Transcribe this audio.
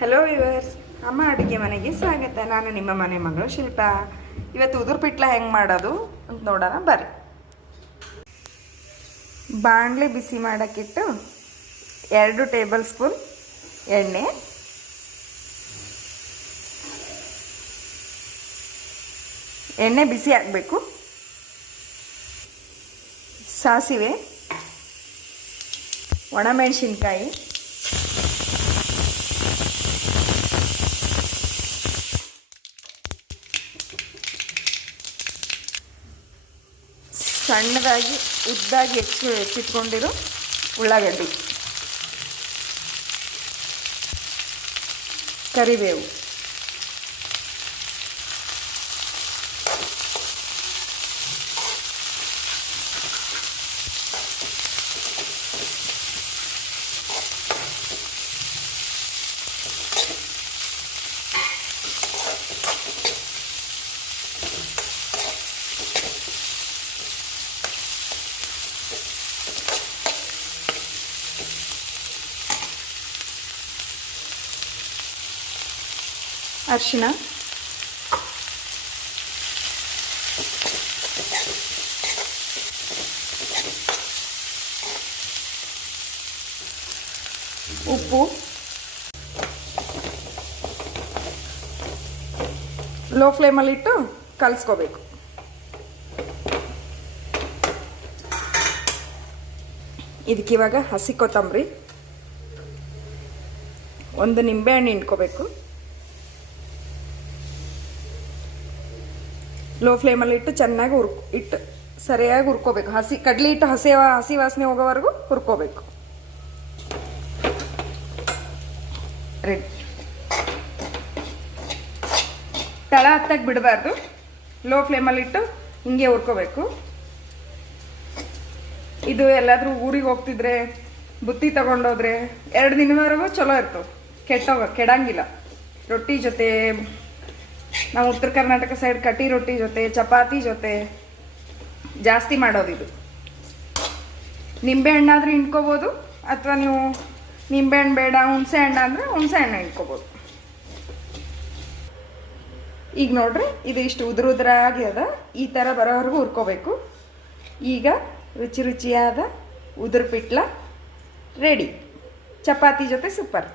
Hello viewers, ಅಮ್ಮ ಅಡುಗೆ ಮನೆಗೆ ಸ್ವಾಗತ. ನಾನು ನಿಮ್ಮ ಮನೆ ಮಗಳು ಶಿಲ್ಪಾ. ಇವತ್ತು ಉದುರು ಪಿಟ್ಲ ಹೆಂಗೆ ಮಾಡೋದು ಅಂತ ನೋಡೋಣ ಬರ್ರಿ. ಬಾಣಲೆ ಬಿಸಿ ಮಾಡೋಕ್ಕಿಟ್ಟು 2 ಟೇಬಲ್ ಸ್ಪೂನ್ ಎಣ್ಣೆ ಬಿಸಿ ಆಗಬೇಕು. ಸಾಸಿವೆ, ಒಣಮೆಣಸಿನ್ಕಾಯಿ, ಸಣ್ಣದಾಗಿ ಉದ್ದಾಗಿ ಹೆಚ್ಚಿಟ್ಕೊಂಡಿರೋ ಉಳ್ಳಾಗಡ್ಡಿ, ಕರಿಬೇವು, ಅರಿಶಿನ, ಉಪ್ಪು, ಲೋ ಫ್ಲೇಮಲ್ಲಿಟ್ಟು ಕಲಿಸ್ಕೋಬೇಕು. ಇದಕ್ಕಿವಾಗ ಹಸಿ ಕೊತ್ತಂಬರಿ, 1 ನಿಂಬೆಹಣ್ಣು ಹಿಂಡ್ಕೋಬೇಕು. ಲೋ ಫ್ಲೇಮಲ್ಲಿ ಇಟ್ಟು ಚೆನ್ನಾಗಿ ಸರಿಯಾಗಿ ಹುರ್ಕೋಬೇಕು. ಕಡ್ಲಿ ಹಿಟ್ಟು ಹಸಿ ವಾಸನೆ ಹೋಗೋವರೆಗೂ ಹುರ್ಕೋಬೇಕು. ರೆಡಿ. ತಳ ಹತ್ತಕ್ಕೆ ಬಿಡಬಾರ್ದು, ಲೋ ಫ್ಲೇಮಲ್ಲಿ ಇಟ್ಟು ಹಿಂಗೆ ಹುರ್ಕೋಬೇಕು. ಇದು ಎಲ್ಲಾದರೂ ಊರಿಗೆ ಹೋಗ್ತಿದ್ರೆ ಬುತ್ತಿ ತಗೊಂಡೋದ್ರೆ 2 ದಿನದವರೆಗೂ ಚಲೋ ಇರ್ತವೆ, ಕೆಡಂಗಿಲ್ಲ. ರೊಟ್ಟಿ ಜೊತೆ, ನಾವು ಉತ್ತರ ಕರ್ನಾಟಕ ಸೈಡ್ ಕಟ್ಟಿ ರೊಟ್ಟಿ ಜೊತೆ, ಚಪಾತಿ ಜೊತೆ ಜಾಸ್ತಿ ಮಾಡೋದಿದು. ನಿಂಬೆಹಣ್ಣಾದರೂ ಹಿಂಡ್ಕೋಬೋದು, ಅಥವಾ ನೀವು ನಿಂಬೆಹಣ್ಣು ಬೇಡ ಹುಣಸೆ ಹಣ್ಣು ಅಂದರೆ ಹುಣಸೆ ಹಣ್ಣು ಹಿಂಡ್ಕೋಬೋದು. ಈಗ ನೋಡ್ರಿ, ಇದು ಇಷ್ಟು ಉದುರಾಗಿ ಅದ, ಈ ಥರ ಬರೋವರೆಗೂ ಹುರ್ಕೋಬೇಕು. ಈಗ ರುಚಿಯಾದ ಉದುರು ಪಿಟ್ಲ ರೆಡಿ. ಚಪಾತಿ ಜೊತೆ ಸೂಪರ್.